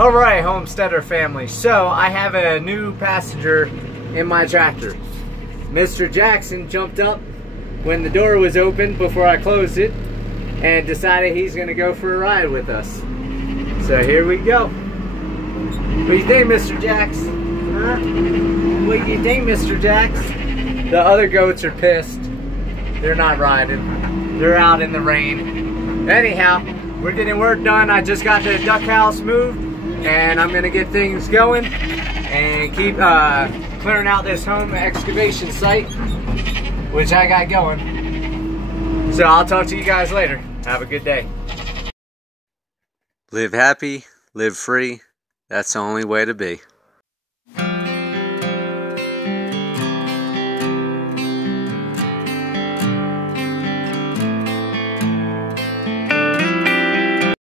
Alright, homesteader family, so I have a new passenger in my tractor. Mr. Jackson jumped up when the door was open before I closed it and decided he's going to go for a ride with us. So here we go. What do you think, Mr. Jax? Huh? What do you think, Mr. Jax? The other goats are pissed. They're not riding. They're out in the rain. Anyhow, we're getting work done. I just got the duck house moved. And I'm gonna get things going and keep clearing out this home excavation site, which I got going. So I'll talk to you guys later. Have a good day. Live happy, live free. That's the only way to be.